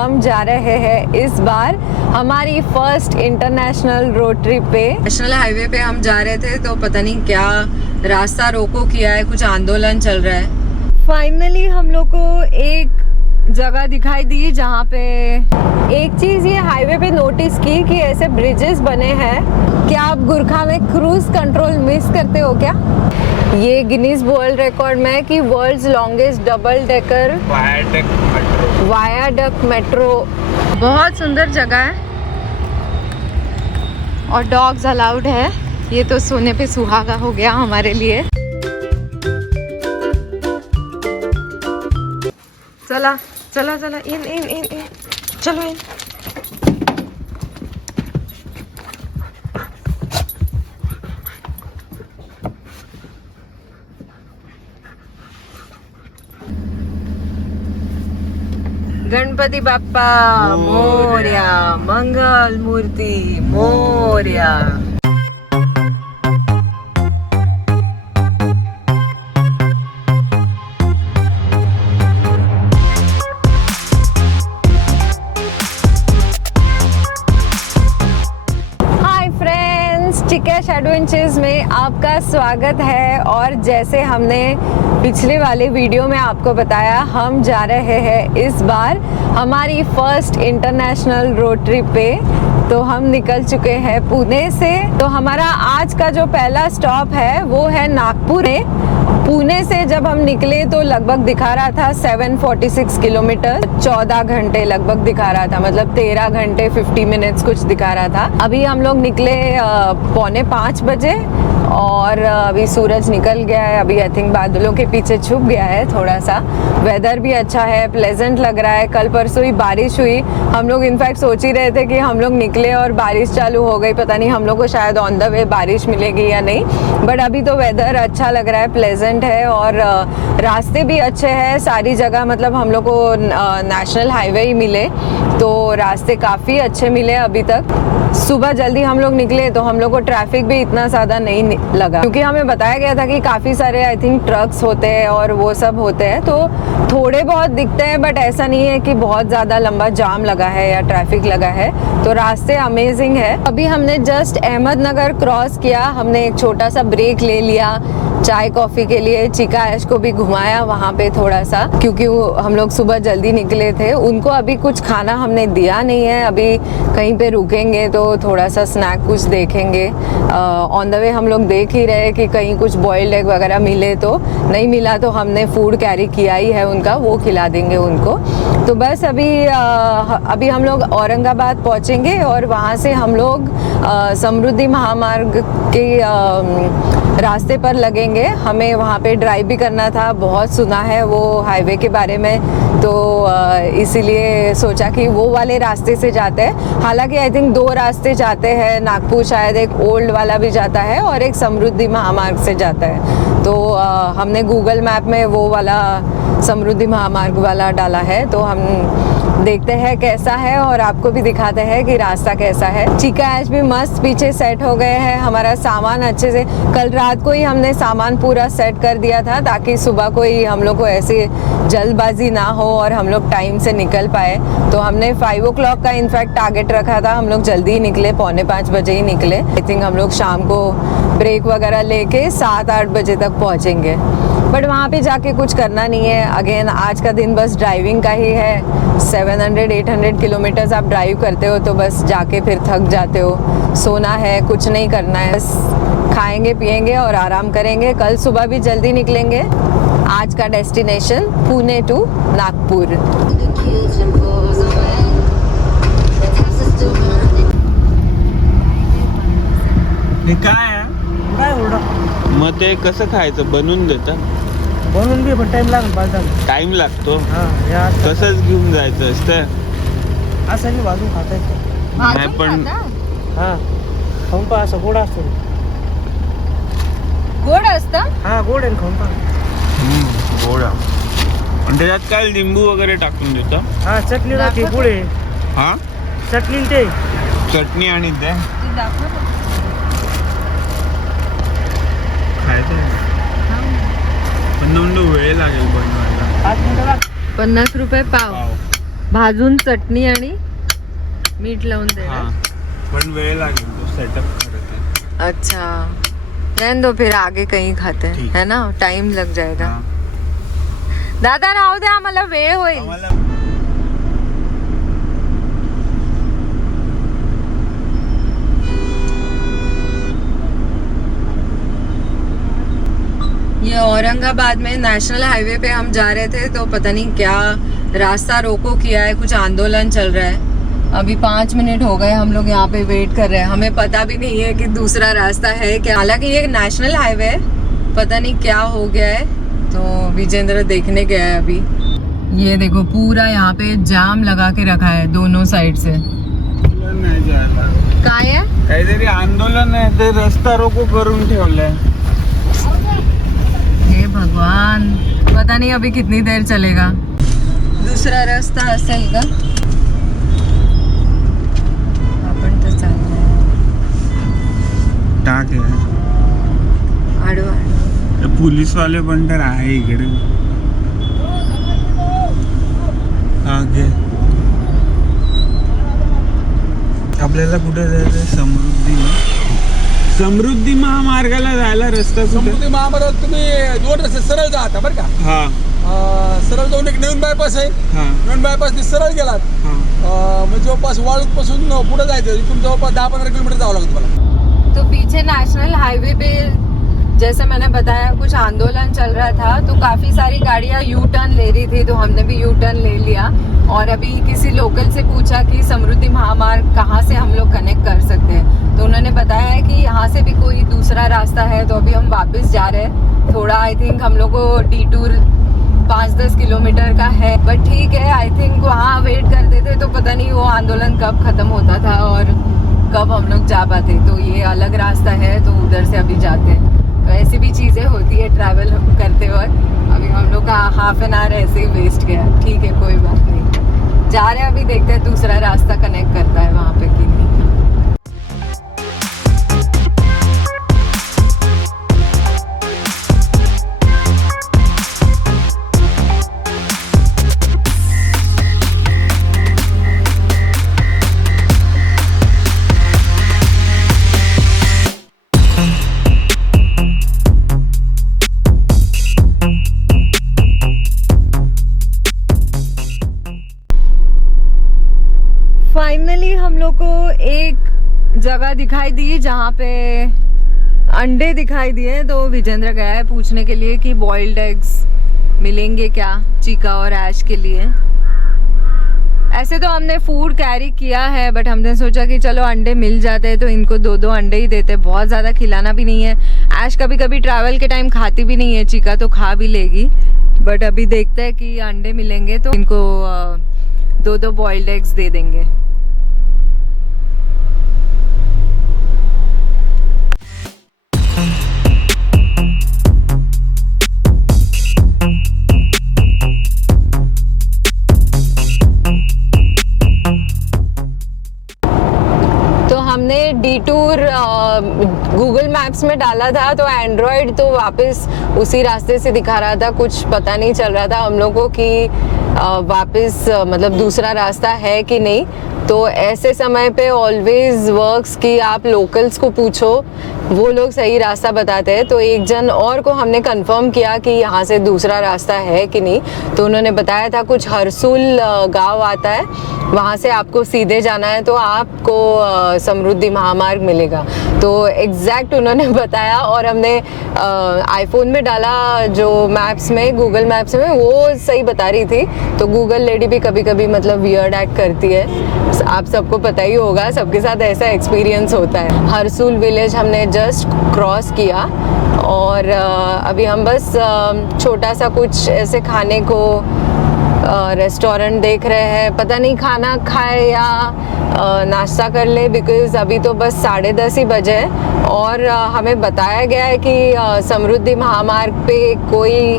हम जा रहे हैं इस बार हमारी फर्स्ट इंटरनेशनल रोड ट्रिप पे। नेशनल हाईवे पे हम जा रहे थे तो पता नहीं क्या रास्ता रोको किया है, कुछ आंदोलन चल रहा है। फाइनली हम लोग को एक जगह दिखाई दी जहाँ पे एक चीज ये हाईवे पे नोटिस की कि ऐसे ब्रिजेस बने हैं। क्या आप गुरखा में क्रूज कंट्रोल मिस करते हो क्या? ये गिनीज वर्ल्ड रिकॉर्ड में है कि world's longest double decker viaduct metro. बहुत सुंदर जगह है और डॉग्स अलाउड है। ये तो सोने पे सुहागा हो गया हमारे लिए। चला चला चला इन इन इन इन चलो इन। गणपति बाप्पा मोरया, मंगल मूर्ति मोरया। चिकेश एडवेंचर्स में आपका स्वागत है। और जैसे हमने पिछले वाले वीडियो में आपको बताया, हम जा रहे हैं इस बार हमारी फर्स्ट इंटरनेशनल रोड ट्रिप पे। तो हम निकल चुके हैं पुणे से। तो हमारा आज का जो पहला स्टॉप है वो है नागपुर में। पुणे से जब हम निकले तो लगभग दिखा रहा था 746 किलोमीटर, 14 घंटे लगभग दिखा रहा था, मतलब 13 घंटे 50 मिनट्स कुछ दिखा रहा था। अभी हम लोग निकले 4:45 बजे और अभी सूरज निकल गया है। अभी आई थिंक बादलों के पीछे छुप गया है थोड़ा सा। वेदर भी अच्छा है, प्लेजेंट लग रहा है। कल परसों ही बारिश हुई, हम लोग इनफैक्ट सोच ही रहे थे कि हम लोग निकले और बारिश चालू हो गई। पता नहीं हम लोग को शायद ऑन द वे बारिश मिलेगी या नहीं, बट अभी तो वेदर अच्छा लग रहा है, प्लेजेंट है और रास्ते भी अच्छे हैं सारी जगह। मतलब हम लोग को नेशनल हाईवे ही मिले तो रास्ते काफ़ी अच्छे मिले अभी तक। सुबह जल्दी हम लोग निकले तो हम लोग को ट्रैफिक भी इतना ज़्यादा नहीं लगा, क्योंकि हमें बताया गया था कि काफ़ी सारे आई थिंक ट्रक्स होते हैं और वो सब होते हैं, तो थोड़े बहुत दिखते हैं, बट ऐसा नहीं है कि बहुत ज़्यादा लंबा जाम लगा है या ट्रैफिक लगा है। तो रास्ते अमेजिंग है। अभी हमने जस्ट अहमदनगर क्रॉस किया, हमने एक छोटा सा ब्रेक ले लिया चाय कॉफ़ी के लिए। चिका ऐश को भी घुमाया वहाँ पे थोड़ा सा, क्योंकि हम लोग सुबह जल्दी निकले थे। उनको अभी कुछ खाना हमने दिया नहीं है, अभी कहीं पे रुकेंगे तो थोड़ा सा स्नैक कुछ देखेंगे। ऑन द वे हम लोग देख ही रहे कि कहीं कुछ बॉइल्ड एग वगैरह मिले, तो नहीं मिला तो हमने फूड कैरी किया ही है उनका, वो खिला देंगे उनको। तो बस अभी हम लोग औरंगाबाद पहुँचेंगे और वहाँ से हम लोग समृद्धि महामार्ग के रास्ते पर लगेंगे। हमें वहाँ पे ड्राइव भी करना था, बहुत सुना है वो हाईवे के बारे में, तो इसीलिए सोचा कि वो वाले रास्ते से जाते हैं। हालांकि आई थिंक 2 रास्ते जाते हैं नागपुर, शायद एक ओल्ड वाला भी जाता है और एक समृद्धि महामार्ग से जाता है। तो हमने गूगल मैप में वो वाला समृद्धि महामार्ग वाला डाला है, तो हम देखते हैं कैसा है और आपको भी दिखाते हैं कि रास्ता कैसा है। चिका ऐश भी मस्त पीछे सेट हो गए हैं। हमारा सामान अच्छे से कल रात को ही हमने सामान पूरा सेट कर दिया था, ताकि सुबह को ही हम लोग को ऐसी जल्दबाजी ना हो और हम लोग टाइम से निकल पाए। तो हमने 5 o'clock का इनफैक्ट टारगेट रखा था। हम लोग जल्दी ही निकले, 4:45 बजे ही निकले। आई थिंक हम लोग शाम को ब्रेक वगैरह लेके 7-8 बजे तक पहुँचेंगे, बट वहाँ पे जाके कुछ करना नहीं है। अगेन आज का दिन बस ड्राइविंग का ही है। 700-800 किलोमीटर्स आप ड्राइव करते हो तो बस जाके फिर थक जाते हो। सोना है, कुछ नहीं करना है, बस खाएंगे पिएंगे और आराम करेंगे। कल सुबह भी जल्दी निकलेंगे। आज का डेस्टिनेशन पुणे टू नागपुर। मग ते कसं खायचं? बनवून देतात? बनवून बी पण टाइम लागेल. टाइम लागतो. हा, तसंच घेऊन जायचं असतं. असं नाही भाजून खाता येतं. नाही पण हा, खाऊन पहा, असं गोड असतो. गोड असतं? हा, गोड आहे, खाऊन पहा. गोड. आणि त्याच्यात काय लिंबू वगैरे टाकून देतात? हा, चटणी राहते, गुळ आहे. हा, चटणी ते चटणी आणि ते खायचं. पण वेळ लागेल बनवायला. 5 मिनिटं 50 रुपये पाव. भाजून चटणी आणि मीठ लावून हा देणार. पण वेळ लागेल तो सेटअप करत आहे. अच्छा रहने दो फिर आगे कहीं खाते हैं ठीक. है ना टाइम लग जाएगा. हा. दादा राहू दे आम्हाला वेळ होईल. आम्हाला ये औरंगाबाद में नेशनल हाईवे पे हम जा रहे थे तो पता नहीं क्या रास्ता रोको किया है, कुछ आंदोलन चल रहा है. अभी 5 मिनट हो गए हम लोग यहाँ पे वेट कर रहे हैं. हमें पता भी नहीं है कि दूसरा रास्ता है क्या. हालांकि ये नेशनल हाईवे है, पता नहीं क्या हो गया है. तो विजेंद्र देखने गया है अभी. ये देखो पूरा यहाँ पे जाम लगा के रखा है दोनों साइड से. नाही जायला. काय है काहीतरी आंदोलन आहे ते रस्ता रोको करून ठेवलंय. हे भगवान, पता नहीं अभी कितनी देर चलेगा. दूसरा रास्ता असेल का. आपण तर चाललोय टाक आहे. आडवा. पोलीसवाले पण तर आहे इकडे. आगे आपल्याला कुठे जायचं. समृद्धी महामार्गाला जायला रस्ता कुठे. समृद्धी महामार्गात तुम्ही 2 रस्ते सरळ जाता बरं का. हा सरळ जाऊन एक नवीन बायपास आहे. हा नवीन बायपासने सरळ गेलात हा. म्हणजे जवळपास वाळूतपासून पुढे जायचं. इथून जवळपास 10-15 किलोमीटर जावं लागतं तुम्हाला. तो पीछे नेशनल हाईवे पे जैसे मैंने बताया कुछ आंदोलन चल रहा था तो काफ़ी सारी गाड़ियाँ यू टर्न ले रही थी, तो हमने भी यू टर्न ले लिया. और अभी किसी लोकल से पूछा कि समृद्धि महामार्ग कहाँ से हम लोग कनेक्ट कर सकते हैं, तो उन्होंने बताया है कि यहाँ से भी कोई दूसरा रास्ता है. तो अभी हम वापस जा रहे हैं. थोड़ा आई थिंक हम लोग को डिटूर 5-10 किलोमीटर का है, बट ठीक है. आई थिंक वहाँ वेट करते थे तो पता नहीं वो आंदोलन कब ख़त्म होता था और कब हम लोग जा पाते. तो ये अलग रास्ता है तो उधर से अभी जाते हैं. तो ऐसी भी चीज़ें होती है ट्रैवल करते वक्त. अभी हम लोग का हाफ एन आवर ऐसे ही वेस्ट गया. ठीक है कोई बात नहीं. जा रहे हैं अभी, देखते हैं दूसरा रास्ता कनेक्ट करता है वहाँ पे कि नहीं. फाइनली हम लोग को एक जगह दिखाई दी जहाँ पे अंडे दिखाई दिए. तो विजेंद्र गया है पूछने के लिए कि बॉइल्ड एग्स मिलेंगे क्या चीका और ऐश के लिए. ऐसे तो हमने फूड कैरी किया है, बट हमने सोचा कि चलो अंडे मिल जाते हैं तो इनको 2-2 अंडे ही देते. बहुत ज़्यादा खिलाना भी नहीं है. ऐश कभी कभी ट्रैवल के टाइम खाती भी नहीं है, चीका तो खा भी लेगी. बट अभी देखते हैं कि अंडे मिलेंगे तो इनको 2-2 बॉइल्ड एग्स दे देंगे. हमने डिटूर गूगल मैप्स में डाला था तो एंड्रॉयड तो वापस उसी रास्ते से दिखा रहा था. कुछ पता नहीं चल रहा था हम लोगों को कि वापस मतलब दूसरा रास्ता है कि नहीं. तो ऐसे समय पे ऑलवेज वर्क्स कि आप लोकल्स को पूछो, वो लोग सही रास्ता बताते हैं. तो एक जन और को हमने कंफर्म किया कि यहाँ से दूसरा रास्ता है कि नहीं. तो उन्होंने बताया था कुछ हरसूल गांव आता है, वहाँ से आपको सीधे जाना है तो आपको समृद्धि महामार्ग मिलेगा. तो एग्जैक्ट उन्होंने बताया और हमने आईफोन में डाला जो मैप्स में, गूगल मैप्स में वो सही बता रही थी. तो गूगल लेडी भी कभी कभी मतलब वियर्ड एक्ट करती है, आप सबको पता ही होगा, सबके साथ ऐसा एक्सपीरियंस होता है. हरसूल विलेज हमने जस्ट क्रॉस किया और अभी हम बस छोटा सा कुछ ऐसे खाने को रेस्टोरेंट देख रहे हैं. पता नहीं खाना खाए या नाश्ता कर ले, बिकॉज़ अभी तो बस 10:30 ही बजे है और हमें बताया गया है कि समृद्धि महामार्ग पे कोई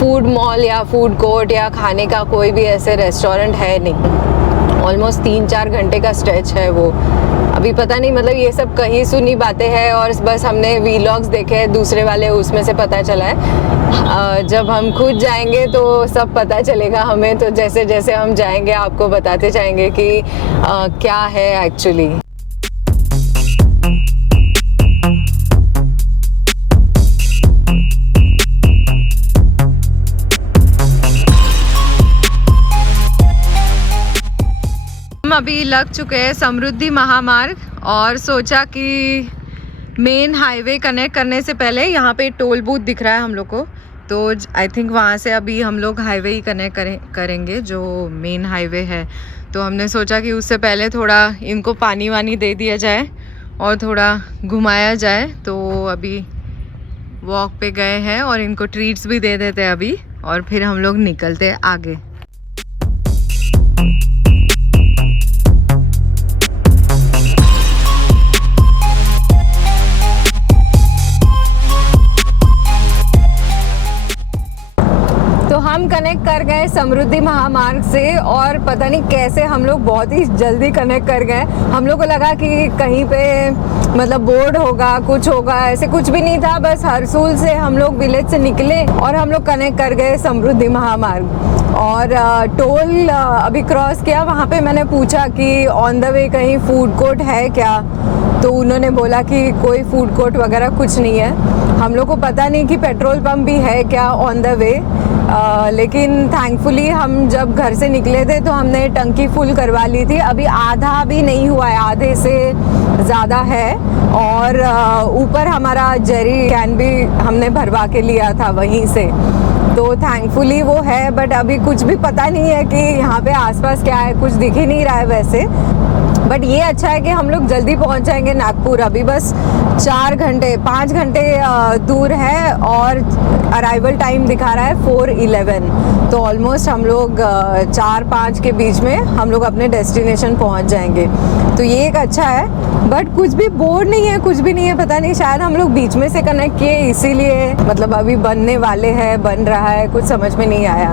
फूड मॉल या फूड कोर्ट या खाने का कोई भी ऐसे रेस्टोरेंट है नहीं. ऑलमोस्ट 3-4 घंटे का स्ट्रेच है वो। अभी पता नहीं, मतलब ये सब कहीं सुनी बातें हैं और बस हमने वीलॉग्स देखे हैं दूसरे वाले, उसमें से पता चला है। जब हम खुद जाएंगे तो सब पता चलेगा हमें, तो जैसे जैसे हम जाएंगे आपको बताते जाएंगे कि क्या है एक्चुअली। हम अभी लग चुके हैं समृद्धि महामार्ग और सोचा कि मेन हाईवे कनेक्ट करने से पहले यहाँ पे टोल बूथ दिख रहा है हम लोग को, तो आई थिंक वहाँ से अभी हम लोग हाईवे ही कनेक्ट करेंगे जो मेन हाईवे है। तो हमने सोचा कि उससे पहले थोड़ा इनको पानी वानी दे दिया जाए और थोड़ा घुमाया जाए। तो अभी वॉक पे गए हैं और इनको ट्रीट्स भी दे देते हैं अभी, और फिर हम लोग निकलते हैं आगे। तो हम कनेक्ट कर गए समृद्धि महामार्ग से, और पता नहीं कैसे हम लोग बहुत ही जल्दी कनेक्ट कर गए। हम लोग को लगा कि कहीं पे मतलब बोर्ड होगा, कुछ होगा, ऐसे कुछ भी नहीं था। बस हरसूल से हम लोग विलेज से निकले और हम लोग कनेक्ट कर गए समृद्धि महामार्ग। और टोल अभी क्रॉस किया, वहाँ पे मैंने पूछा कि ऑन द वे कहीं फूड कोर्ट है क्या, तो उन्होंने बोला कि कोई फूड कोर्ट वगैरह कुछ नहीं है। हम लोग को पता नहीं कि पेट्रोल पंप भी है क्या ऑन द वे, लेकिन थैंकफुली हम जब घर से निकले थे तो हमने टंकी फुल करवा ली थी। अभी आधा भी नहीं हुआ है, आधे से ज़्यादा है। और ऊपर हमारा जेरी कैन भी हमने भरवा के लिया था वहीं से, तो थैंकफुली वो है। बट अभी कुछ भी पता नहीं है कि यहाँ पे आसपास क्या है, कुछ दिख ही नहीं रहा है वैसे। बट ये अच्छा है कि हम लोग जल्दी पहुँच जाएंगे नागपुर। अभी बस 5 घंटे दूर है और अराइवल टाइम दिखा रहा है 4:11। तो ऑलमोस्ट हम लोग 4-5 के बीच में हम लोग अपने डेस्टिनेशन पहुंच जाएंगे। तो ये एक अच्छा है, बट कुछ भी बोर्ड नहीं है, कुछ भी नहीं है। पता नहीं, शायद हम लोग बीच में से कनेक्ट किए इसीलिए, मतलब अभी बनने वाले हैं, बन रहा है, कुछ समझ में नहीं आया।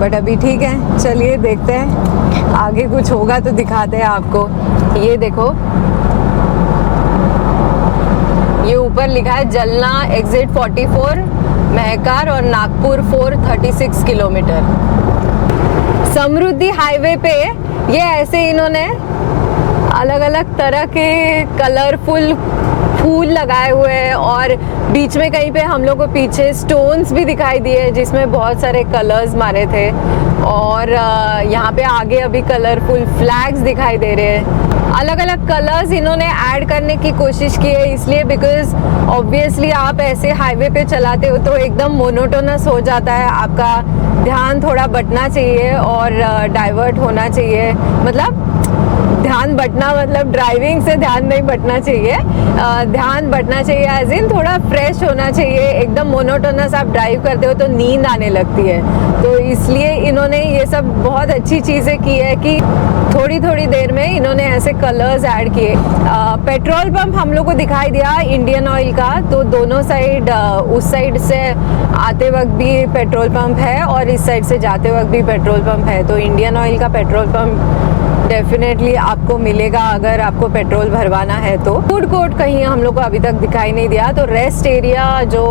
बट अभी ठीक है, चलिए देखते हैं, आगे कुछ होगा तो दिखाते हैं आपको। ये देखो, ये ऊपर लिखा है जलना एग्जिट 44, महकार और नागपुर 436 किलोमीटर। समृद्धि हाईवे पे ये ऐसे इन्होंने अलग अलग तरह के कलरफुल फूल लगाए हुए हैं, और बीच में कहीं पे हम लोग को पीछे स्टोन्स भी दिखाई दिए जिसमें बहुत सारे कलर्स मारे थे। और यहाँ पे आगे अभी कलरफुल फ्लैग्स दिखाई दे रहे हैं। अलग अलग कलर्स इन्होंने ऐड करने की कोशिश की है, इसलिए बिकॉज ऑब्वियसली आप ऐसे हाईवे पे चलाते हो तो एकदम मोनोटोनस हो जाता है, आपका ध्यान थोड़ा बटना चाहिए और डाइवर्ट होना चाहिए। मतलब ध्यान बटना मतलब ड्राइविंग से ध्यान नहीं बटना चाहिए, ध्यान बटना चाहिए एज इन थोड़ा फ्रेश होना चाहिए। एकदम मोनोटोनस आप ड्राइव करते हो तो नींद आने लगती है, तो इसलिए इन्होंने ये सब बहुत अच्छी चीज़ें की है कि थोड़ी थोड़ी देर में इन्होंने ऐसे कलर्स ऐड किए। पेट्रोल पंप हम लोग को दिखाई दिया इंडियन ऑयल का, तो दोनों साइड, उस साइड से आते वक्त भी पेट्रोल पंप है और इस साइड से जाते वक्त भी पेट्रोल पंप है। तो इंडियन ऑयल का पेट्रोल पंप डेफिनेटली आपको मिलेगा अगर आपको पेट्रोल भरवाना है तो। फूड कोर्ट कहीं हम लोग को अभी तक दिखाई नहीं दिया, तो रेस्ट एरिया जो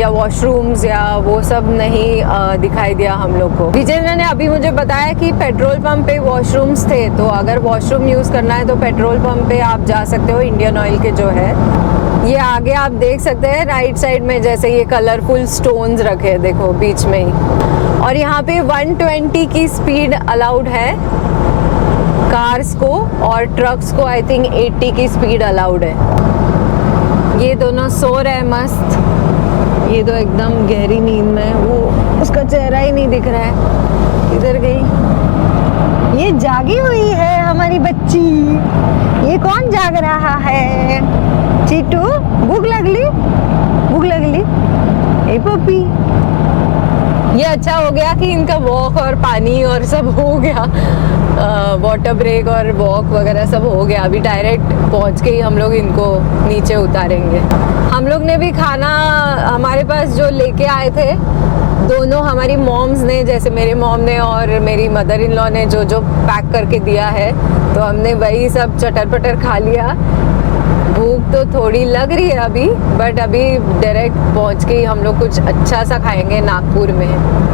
या वॉशरूम्स या वो सब नहीं दिखाई दिया हम लोग को। विजेंद्र ने अभी मुझे बताया कि पेट्रोल पंप पे वॉशरूम्स थे, तो अगर वॉशरूम यूज़ करना है तो पेट्रोल पंप पे आप जा सकते हो, इंडियन ऑयल के जो है। ये आगे आप देख सकते हैं राइट साइड में जैसे ये कलरफुल स्टोन्स रखे हैं, देखो बीच में ही। और यहाँ पे 120 की स्पीड अलाउड है कार्स को, और ट्रक्स को आई थिंक 80 की स्पीड अलाउड है। ये दोनों सो रहे हैं मस्त, ये तो एकदम गहरी नींद में, वो उसका चेहरा ही नहीं दिख रहा है, इधर गई। ये जागी हुई है हमारी बच्ची। ये कौन जाग रहा है? चीटू, भूख लगली? भूख लगली? ए पपी। ये अच्छा हो गया कि इनका वॉक और पानी और सब हो गया, वाटर ब्रेक और वॉक वगैरह सब हो गया। अभी डायरेक्ट पहुंच के ही हम लोग इनको नीचे उतारेंगे। हम लोग ने भी खाना हमारे पास जो लेके आए थे दोनों हमारी मॉम्स ने, जैसे मेरे मॉम ने और मेरी मदर इन लॉ ने जो जो पैक करके दिया है, तो हमने वही सब चटर पटर खा लिया। भूख तो थोड़ी लग रही है अभी, बट अभी डायरेक्ट पहुंच के ही हम लोग कुछ अच्छा सा खाएंगे नागपुर में।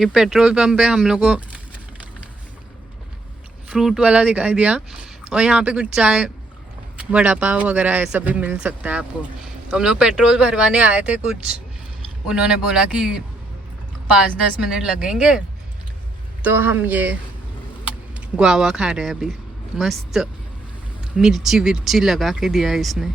ये पेट्रोल पंप पे हम लोग को फ्रूट वाला दिखाई दिया, और यहाँ पे कुछ चाय वड़ा पाव वगैरह ऐसा भी मिल सकता है आपको। तो हम लोग पेट्रोल भरवाने आए थे कुछ, उन्होंने बोला कि 5-10 मिनट लगेंगे, तो हम ये गुआवा खा रहे हैं अभी। मस्त मिर्ची विर्ची लगा के दिया इसने।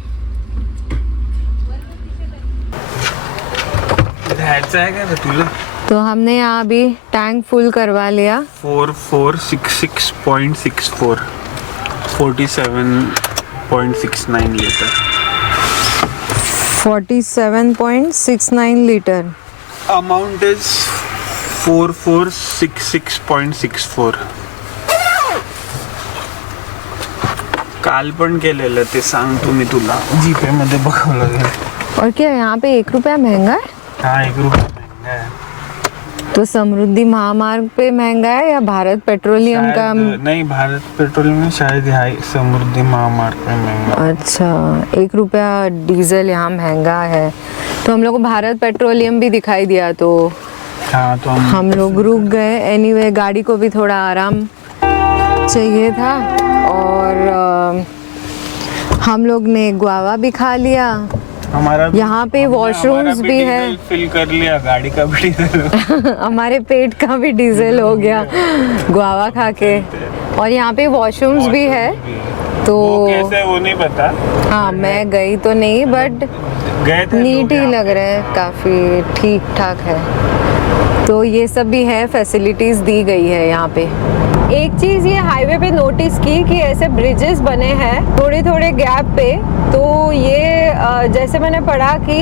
घ्यायचं आहे का तुला? तो हमने यहाँ अभी टैंक फुल करवा लिया। 4466.64 47.69 लीटर। 47.69 लीटर। Amount is 4466.64। काल पण केलेलं ते सांगतो मी तुला, जीपे मध्ये बघावं लागेल। और क्या यहाँ पे 1 रुपया महंगा है? हाँ 1 रुपया महंगा है। तो समृद्धि महामार्ग पे महंगा है या भारत पेट्रोलियम का? नहीं, भारत पेट्रोलियम में शायद है, समृद्धि महामार्ग पे महंगा। अच्छा, 1 रुपया डीजल यहाँ महंगा है। तो हम लोग को भारत पेट्रोलियम भी दिखाई दिया, तो हाँ, तो हम लोग रुक गए। एनीवे गाड़ी को भी थोड़ा आराम चाहिए था, और हम लोग ने गुआवा भी खा लिया। हमारा यहाँ पे वॉशरूम्स भी है। फिल कर लिया, गाड़ी का भी डीजल हमारे पेट का भी डीजल हो गया गुआवा खा के। और यहाँ पे वॉशरूम्स भी है, तो वो कैसे वो नहीं पता। हाँ, मैं गई तो नहीं, बट गए थे, नीट ही लग रहा है, काफ़ी ठीक ठाक है। तो ये सब भी है, फैसिलिटीज़ दी गई है यहाँ पे। एक चीज़ ये हाईवे पे नोटिस की कि ऐसे ब्रिजेस बने हैं थोड़े थोड़े गैप पे, तो ये जैसे मैंने पढ़ा कि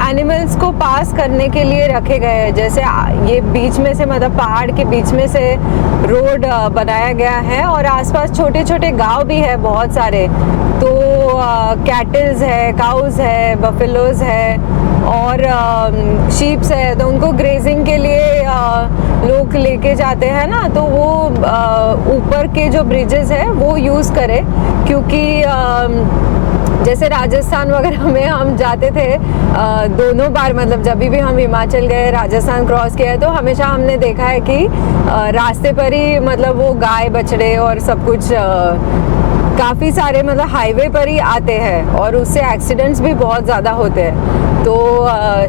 एनिमल्स को पास करने के लिए रखे गए हैं। जैसे ये बीच में से, मतलब पहाड़ के बीच में से रोड बनाया गया है, और आसपास छोटे छोटे गांव भी है बहुत सारे। तो कैटल्स है, काउज है, बफेलोज है, और शीप्स है, तो उनको ग्रेजिंग के लिए लोग लेके जाते हैं ना, तो वो ऊपर के जो ब्रिजेस है वो यूज़ करें, क्योंकि जैसे राजस्थान वगैरह में हम जाते थे दोनों बार, मतलब जब भी हम हिमाचल गए, राजस्थान क्रॉस किया है, तो हमेशा हमने देखा है कि रास्ते पर ही मतलब वो गाय बछड़े और सब कुछ काफ़ी सारे मतलब हाईवे पर ही आते हैं, और उससे एक्सीडेंट्स भी बहुत ज़्यादा होते हैं। तो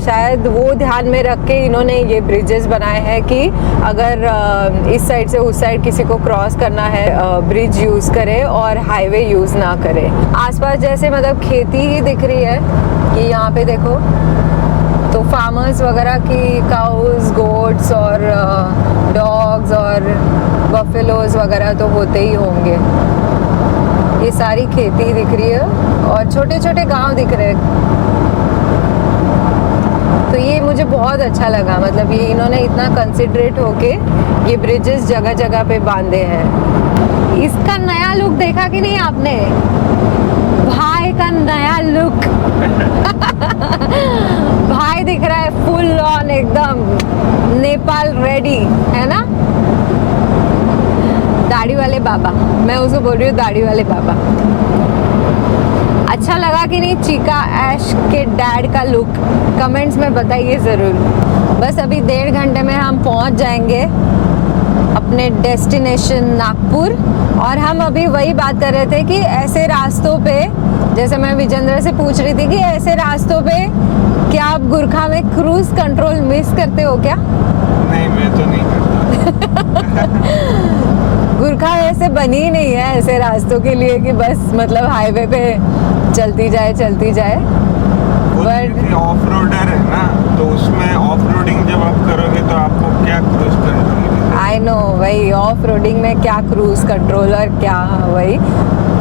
शायद वो ध्यान में रख के इन्होंने ये ब्रिजेस बनाए हैं कि अगर इस साइड से उस साइड किसी को क्रॉस करना है, ब्रिज यूज़ करे और हाईवे यूज़ ना करे। आसपास जैसे मतलब खेती ही दिख रही है कि यहाँ पे देखो, तो फार्मर्स वगैरह की काउज, गोट्स और डॉग्स और बफेलोज वगैरह तो होते ही होंगे। ये सारी खेती दिख रही है और छोटे छोटे गांव दिख रहे हैं। तो ये मुझे बहुत अच्छा लगा, मतलब ये इन्होंने इतना कंसिडरेट होके ये ब्रिजेस जगह जगह पे बांधे हैं। इसका नया लुक देखा कि नहीं आपने? भाई का नया लुक भाई दिख रहा है फुल ऑन एकदम नेपाल रेडी, है ना? दाढ़ी वाले बाबा, मैं उसको बोल रही हूँ दाढ़ी वाले बाबा। अच्छा लगा कि नहीं चीका ऐश के डैड का लुक? कमेंट्स में बताइए ज़रूर। बस अभी 1.5 घंटे में हम पहुंच जाएंगे अपने डेस्टिनेशन नागपुर। और हम अभी वही बात कर रहे थे कि ऐसे रास्तों पे, जैसे मैं विजेंद्र से पूछ रही थी कि ऐसे रास्तों पे क्या आप गुरखा में क्रूज कंट्रोल मिस करते हो क्या? नहीं, मैं तो नहीं करता। गुरखा ऐसे बनी ही नहीं है ऐसे रास्तों के लिए कि बस मतलब हाईवे पे चलती जाए। बट ऑफ रोडर है ना, तो उसमें ऑफ रोडिंग जब आप करोगे तो आपको क्या क्रूज कंट्रोल। आई नो वही, ऑफ रोडिंग में क्या क्रूज कंट्रोल और क्या वही।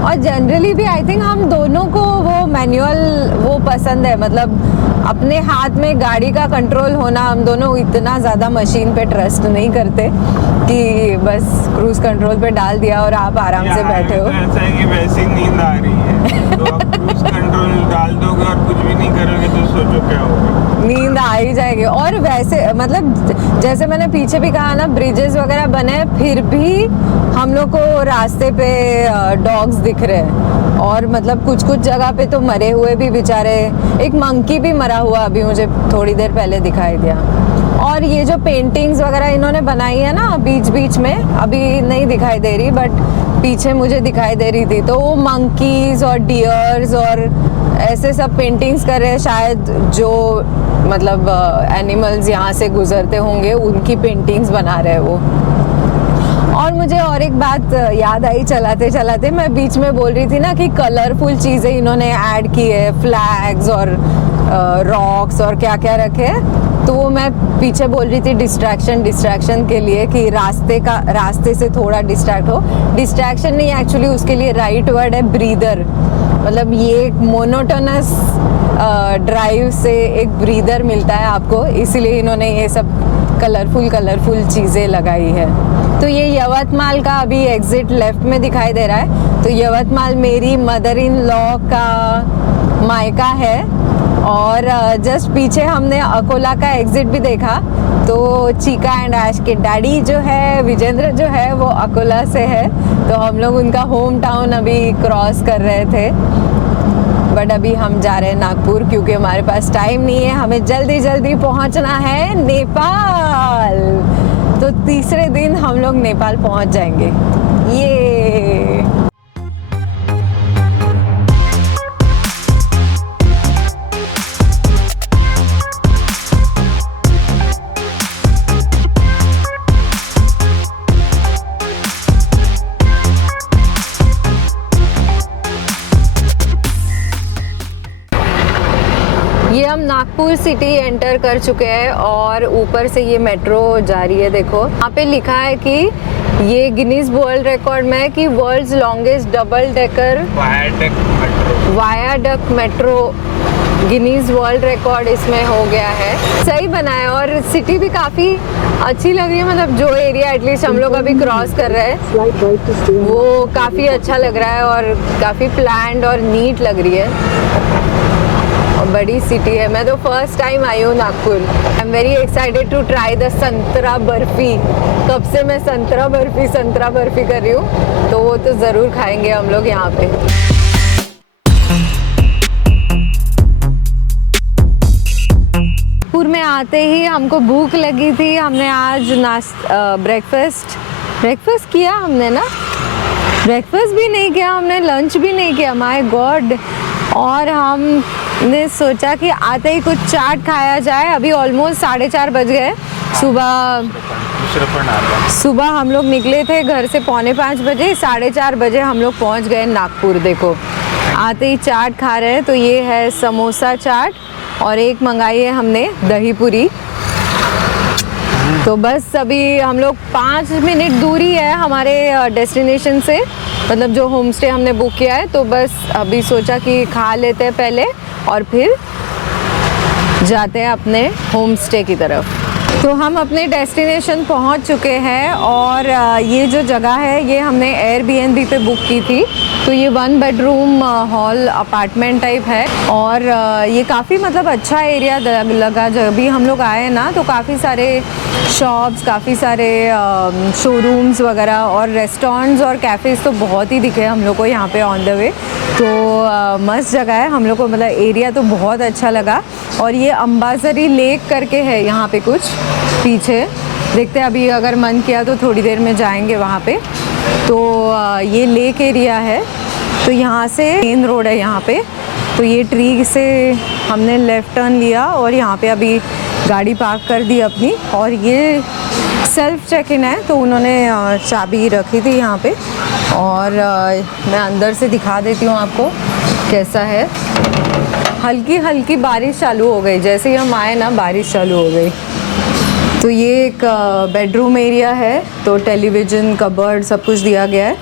और जनरली भी आई थिंक हम दोनों को वो मैनुअल वो पसंद है, मतलब अपने हाथ में गाड़ी का कंट्रोल होना। हम दोनों इतना ज़्यादा मशीन पे ट्रस्ट नहीं करते कि बस क्रूज कंट्रोल पे डाल दिया और आप आराम से बैठे हो। ऐसा है कि वैसी नींद आ रही है तो आप क्रूज कंट्रोल डाल दोगे और कुछ भी नहीं करोगे तो सोचो क्या होगा। नींद आ ही जाएगी। और वैसे मतलब जैसे मैंने पीछे भी कहा ना, ब्रिजेस वगैरह बने फिर भी हम लोग को रास्ते पे डॉग्स दिख रहे हैं। और मतलब कुछ कुछ जगह पे तो मरे हुए भी बेचारे, एक मंकी भी मरा हुआ अभी मुझे थोड़ी देर पहले दिखाई दिया। और ये जो पेंटिंग्स वगैरह इन्होंने बनाई है ना बीच बीच में, अभी नहीं दिखाई दे रही बट पीछे मुझे दिखाई दे रही थी, तो वो मंकीज और डियर्स और ऐसे सब पेंटिंग्स कर रहे हैं। शायद जो मतलब एनिमल्स यहाँ से गुजरते होंगे उनकी पेंटिंग्स बना रहे हैं वो। और मुझे और एक बात याद आई चलाते चलाते, मैं बीच में बोल रही थी ना कि कलरफुल चीज़ें इन्होंने ऐड की है, फ्लैग्स और रॉक्स और क्या क्या रखे, तो वो मैं पीछे बोल रही थी डिस्ट्रैक्शन के लिए कि रास्ते से थोड़ा डिस्ट्रैक्ट हो। डिस्ट्रैक्शन नहीं, एक्चुअली उसके लिए राइट वर्ड है ब्रीदर। मतलब ये एक मोनोटोनस ड्राइव से एक ब्रीदर मिलता है आपको, इसीलिए इन्होंने ये सब कलरफुल चीज़ें लगाई है। तो ये यवतमाल का अभी एग्जिट लेफ्ट में दिखाई दे रहा है। तो यवतमाल मेरी मदर इन लॉ का मायका है। और जस्ट पीछे हमने अकोला का एग्जिट भी देखा, तो चीका एंड ऐश के डैडी जो है विजेंद्र जो है वो अकोला से है, तो हम लोग उनका होम टाउन अभी क्रॉस कर रहे थे। बट अभी हम जा रहे हैं नागपुर क्योंकि हमारे पास टाइम नहीं है, हमें जल्दी पहुंचना है नेपाल। तो तीसरे दिन हम लोग नेपाल पहुंच जाएंगे। ये हम नागपुर सिटी एंटर कर चुके हैं और ऊपर से ये मेट्रो जा रही है। देखो यहाँ पे लिखा है कि ये गिनीज वर्ल्ड रिकॉर्ड में है कि world's longest double decker viaduct metro Guinness world record इसमें हो गया है। सही बना है और सिटी भी काफ़ी अच्छी लग रही है। मतलब जो एरिया एटलीस्ट हम लोग अभी क्रॉस कर रहे हैं वो काफ़ी अच्छा लग रहा है और काफ़ी प्लान्ड और नीट लग रही है। बड़ी सिटी है। मैं तो फर्स्ट टाइम आई हूँ Nagpur. I am very excited to try the santra barfi. कब से मैं संतरा बर्फी कर रही हूँ, तो वो तो ज़रूर खाएंगे हम लोग यहाँ पे। नागपुर में आते ही हमको भूख लगी थी। हमने आज ब्रेकफास्ट किया हमने ना, ब्रेकफास्ट भी नहीं किया हमने, लंच भी नहीं किया, माय गॉड। और हमने सोचा कि आते ही कुछ चाट खाया जाए। अभी ऑलमोस्ट 4:30 बज गए। सुबह हम लोग निकले थे घर से 4:45 बजे, 4:30 बजे हम लोग पहुंच गए नागपुर। देखो आते ही चाट खा रहे हैं। तो ये है समोसा चाट और एक मंगाई है हमने दही पूरी। तो बस अभी हम लोग 5 मिनट दूरी है हमारे डेस्टिनेशन से, मतलब जो होम स्टे हमने बुक किया है। तो बस अभी सोचा कि खा लेते हैं पहले और फिर जाते हैं अपने होम स्टे की तरफ। तो हम अपने डेस्टिनेशन पहुंच चुके हैं और ये जो जगह है ये हमने एयरबीएनबी पे बुक की थी। तो ये 1 बेडरूम हॉल अपार्टमेंट टाइप है और ये काफ़ी मतलब अच्छा एरिया लगा। जब भी हम लोग आए ना तो काफ़ी सारे शॉप्स, काफ़ी सारे शोरूम्स वगैरह और रेस्टोरेंट्स और कैफ़ेज़ तो बहुत ही दिखे हम लोग को यहाँ पे ऑन द वे। तो मस्त जगह है हम लोग को, मतलब एरिया तो बहुत अच्छा लगा। और ये अंबाझरी लेक करके है यहाँ पे कुछ पीछे, देखते हैं अभी अगर मन किया तो थोड़ी देर में जाएंगे वहाँ पे। तो ये लेक एरिया है। तो यहाँ से मेन रोड है यहाँ पे। तो ये ट्री से हमने लेफ़्ट टर्न लिया और यहाँ पे अभी गाड़ी पार्क कर दी अपनी। और ये सेल्फ चेक इन है, तो उन्होंने चाबी रखी थी यहाँ पे। और मैं अंदर से दिखा देती हूँ आपको कैसा है। हल्की हल्की बारिश चालू हो गई, जैसे ही हम आए ना बारिश चालू हो गई। तो ये एक बेडरूम एरिया है, तो टेलीविज़न, कबर्ड सब कुछ दिया गया है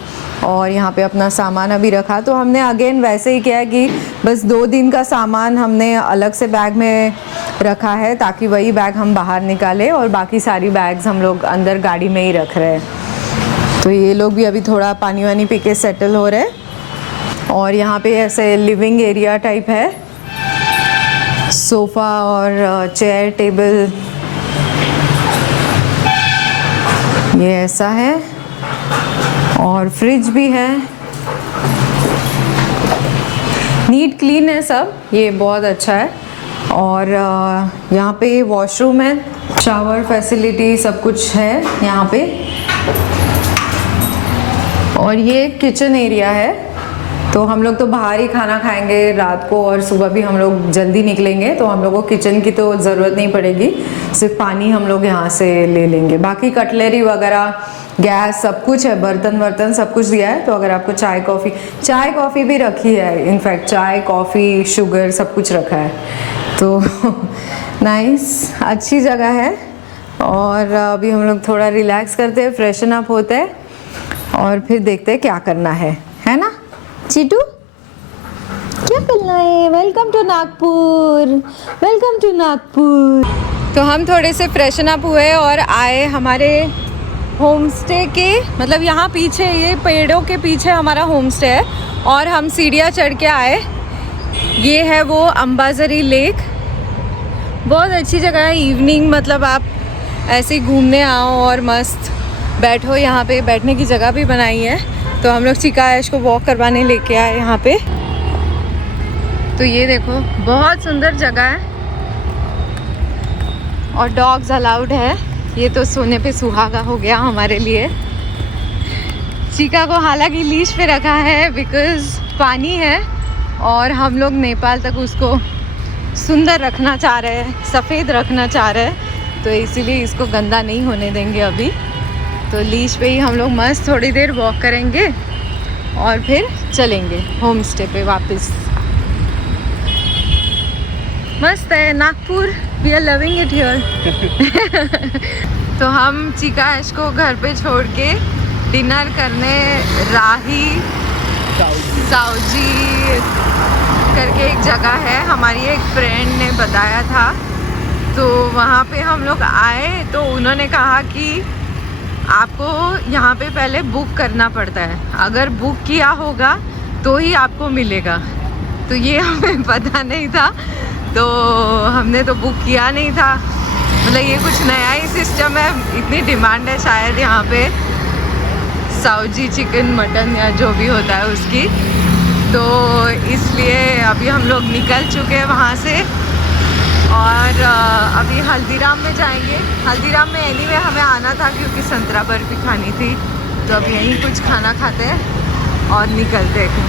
और यहाँ पे अपना सामान अभी रखा। तो हमने अगेन वैसे ही किया है कि बस 2 दिन का सामान हमने अलग से बैग में रखा है ताकि वही बैग हम बाहर निकालें और बाकी सारी बैग्स हम लोग अंदर गाड़ी में ही रख रहे हैं। तो ये लोग भी अभी थोड़ा पानी वानी पी के सेटल हो रहे हैं। और यहाँ पे ऐसे लिविंग एरिया टाइप है, सोफ़ा और चेयर टेबल ये ऐसा है और फ्रिज भी है। नीट क्लीन है सब, ये बहुत अच्छा है। और यहाँ पे वॉशरूम है, शावर फैसिलिटी सब कुछ है यहाँ पे। और ये किचन एरिया है, तो हम लोग तो बाहर ही खाना खाएंगे रात को और सुबह भी हम लोग जल्दी निकलेंगे, तो हम लोग को किचन की तो ज़रूरत नहीं पड़ेगी, सिर्फ पानी हम लोग यहाँ से ले लेंगे। बाकी कटलरी वगैरह, गैस सब कुछ है, बर्तन वर्तन सब कुछ दिया है। तो अगर आपको चाय कॉफ़ी भी रखी है, इनफैक्ट चाय कॉफ़ी शुगर सब कुछ रखा है। तो नाइस, अच्छी जगह है। और अभी हम लोग थोड़ा रिलैक्स करते हैं, फ्रेशन अप होते हैं और फिर देखते हैं क्या करना है ना चीटू, क्या करना है। Welcome to Nagpur, welcome to Nagpur. तो हम थोड़े से फ्रेशन अप हुए और आए हमारे होम स्टे के, मतलब यहाँ पीछे ये पेड़ों के पीछे हमारा होम स्टे है और हम सीढ़ियाँ चढ़ के आए। ये है वो अंबाझरी लेक, बहुत अच्छी जगह है। इवनिंग मतलब आप ऐसे ही घूमने आओ और मस्त बैठो, यहाँ पे बैठने की जगह भी बनाई है। तो हम लोग चिका ऐश को वॉक करवाने लेके आए यहाँ पे। तो ये देखो बहुत सुंदर जगह है और डॉग्स अलाउड है। ये तो सोने पे सुहागा हो गया हमारे लिए। चिका को हालांकि लीश पे रखा है बिकॉज़ पानी है और हम लोग नेपाल तक उसको सुंदर रखना चाह रहे हैं, सफ़ेद रखना चाह रहे हैं, तो इसीलिए इसको गंदा नहीं होने देंगे अभी। तो लीश पे ही हम लोग मस्त थोड़ी देर वॉक करेंगे और फिर चलेंगे होम स्टे पे वापस। मस्त है Nagpur, we are loving it here. तो हम चिका ऐश को घर पे छोड़ के डिनर करने राही साउजी करके एक जगह है, हमारी एक फ्रेंड ने बताया था। तो वहाँ पे हम लोग आए तो उन्होंने कहा कि आपको यहाँ पे पहले बुक करना पड़ता है, अगर बुक किया होगा तो ही आपको मिलेगा। तो ये हमें पता नहीं था, तो हमने तो बुक किया नहीं था। मतलब ये कुछ नया ही सिस्टम है, इतनी डिमांड है शायद यहाँ पे साउजी चिकन मटन या जो भी होता है उसकी। तो इसलिए अभी हम लोग निकल चुके हैं वहाँ से और अभी हल्दीराम में जाएंगे। हल्दीराम में एनीवे हमें आना था क्योंकि संतरा बर्फी खानी थी, तो अब यहीं कुछ खाना खाते हैं और निकलते हैं।